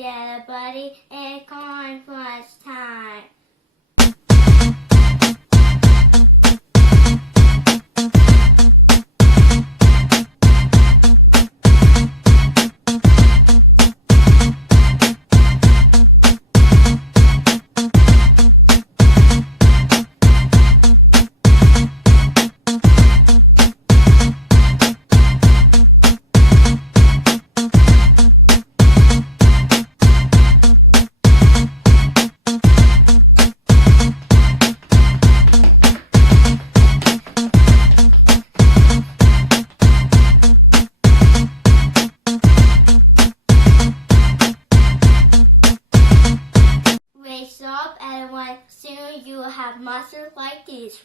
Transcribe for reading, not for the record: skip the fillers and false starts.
Hey everybody, it's conference time. Wake up everyone, soon you will have muscles like these.